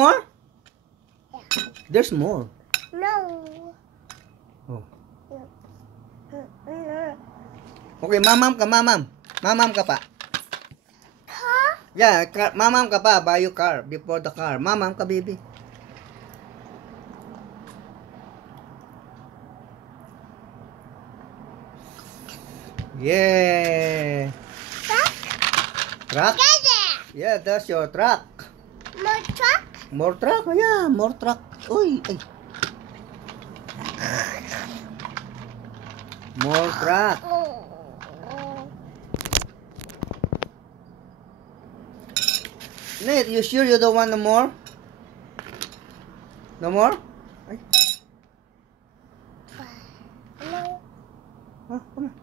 More? Yeah. There's more. No. Oh. No. Okay, mamam ka, mamam. Mamam ka pa. Car? Yeah, mamam ka pa. Buy your car before the car. Mamam ka, baby. Yeah. Truck? Truck? Dada. Yeah, that's your truck. More truck? More truck? Oh, yeah, more truck. Uy, ay. More truck. Oh. Nate, you sure you don't want no more? No more? Ay. No. Ah, come on.